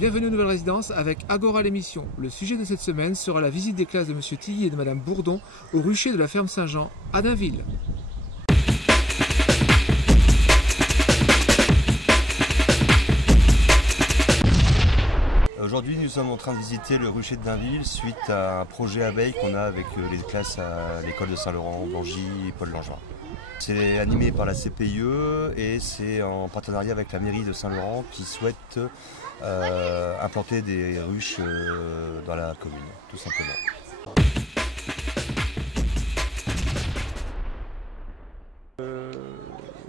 Bienvenue aux nouvelles résidences avec Agora l'émission. Le sujet de cette semaine sera la visite des classes de Monsieur Tilly et de Madame Bourdon au rucher de la ferme Saint-Jean à Dainville. Aujourd'hui, nous sommes en train de visiter le rucher de Dainville suite à un projet abeille qu'on a avec les classes à l'école de Saint-Laurent, Blangy et Paul Langevin. C'est animé par la CPIE et c'est en partenariat avec la mairie de Saint-Laurent qui souhaite implanter des ruches dans la commune, tout simplement.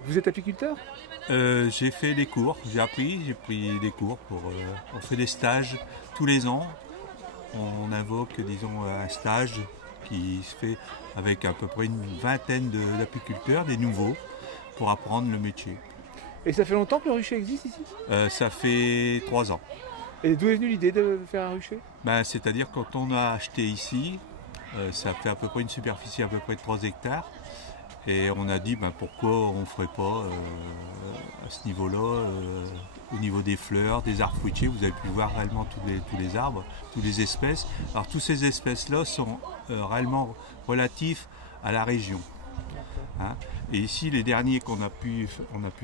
Vous êtes apiculteur? J'ai fait des cours, j'ai pris des cours on fait des stages tous les ans. On invoque, disons, un stage qui se fait avec à peu près une vingtaine d'apiculteurs, des nouveaux, pour apprendre le métier. Et ça fait longtemps que le rucher existe ici? Ça fait 3 ans. Et d'où est venue l'idée de faire un rucher? C'est-à-dire quand on a acheté ici, ça fait à peu près une superficie à peu près de 3 hectares. Et on a dit pourquoi on ne ferait pas à ce niveau-là, au niveau des fleurs, des arbres fruitiers, vous avez pu voir réellement tous les arbres, toutes les espèces. Alors toutes ces espèces-là sont réellement relatifs à la région. Hein. Et ici, les derniers qu'on a pu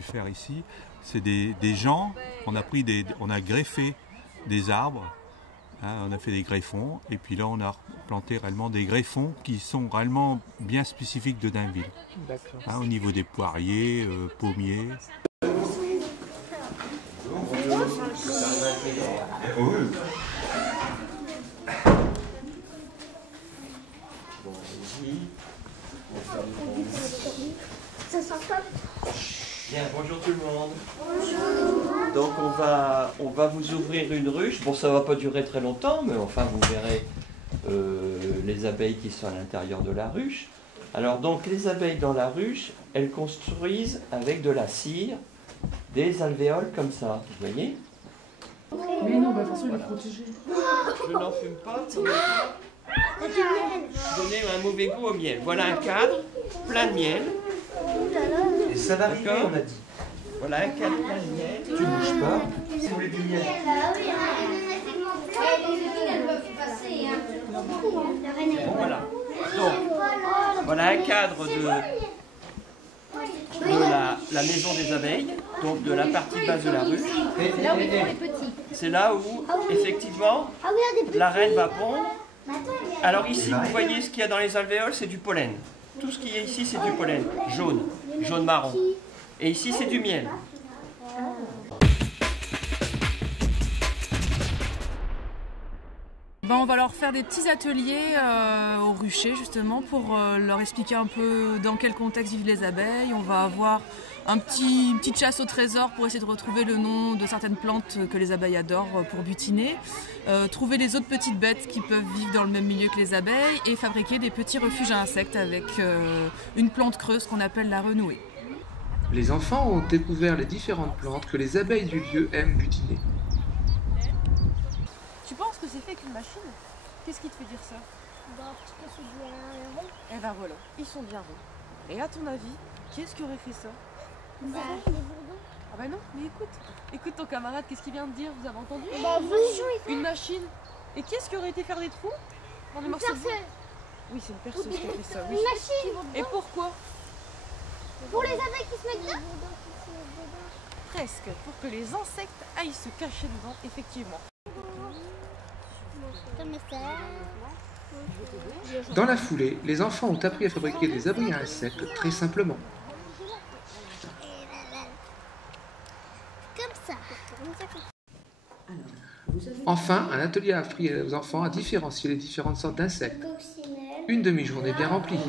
faire ici, c'est des gens, on a greffé des arbres. Hein, on a fait des greffons et puis là on a planté réellement des greffons qui sont réellement bien spécifiques de Dainville. Hein, au niveau des poiriers, pommiers. Bien, bonjour tout le monde. Bonjour. Donc on va vous ouvrir une ruche. Bon, ça va pas durer très longtemps, mais enfin vous verrez les abeilles qui sont à l'intérieur de la ruche. Alors donc les abeilles dans la ruche, elles construisent avec de la cire des alvéoles comme ça, vous voyez? Mais non, attention, il est protégé. Je n'en fume pas. Donnez un mauvais goût au miel. Voilà un cadre plein de miel. Et ça va arriver, on a dit. Voilà un cadre plein de miel. Tu ne bouges pas, si vous voulez du miel. Bon, voilà. Donc, voilà un cadre de la maison des abeilles, donc de la partie basse de la ruche. C'est là où, effectivement, la reine va pondre. Alors ici, vous voyez ce qu'il y a dans les alvéoles, c'est du pollen. Tout ce qui est ici, c'est du pollen, jaune-marron. Et ici, c'est du miel. On va leur faire des petits ateliers au rucher justement pour leur expliquer un peu dans quel contexte vivent les abeilles. On va avoir une petite chasse au trésor pour essayer de retrouver le nom de certaines plantes que les abeilles adorent pour butiner. Trouver les autres petites bêtes qui peuvent vivre dans le même milieu que les abeilles et fabriquer des petits refuges à insectes avec une plante creuse qu'on appelle la renouée. Les enfants ont découvert les différentes plantes que les abeilles du lieu aiment butiner. Tu penses que c'est fait avec une machine? Qu'est-ce qui te fait dire ça? Parce que c'est bien rond. Eh ben voilà, ils sont bien ronds. Et à ton avis, qui est-ce qui aurait fait ça? Les bourdons. Ah bah non, mais écoute ton camarade, qu'est-ce qu'il vient de dire? Vous avez entendu? Une machine. Et qui est-ce qui aurait été faire des trous dans les morceaux de bois? Oui, c'est une perceuse qui a fait ça, oui. Une machine. Et pourquoi? Pour les abeilles qui se mettent dedans. Presque, pour que les insectes aillent se cacher dedans, effectivement. Dans la foulée, les enfants ont appris à fabriquer des abris à insectes très simplement. Comme ça. Enfin, un atelier a appris aux enfants à différencier les différentes sortes d'insectes. Une demi-journée bien remplie.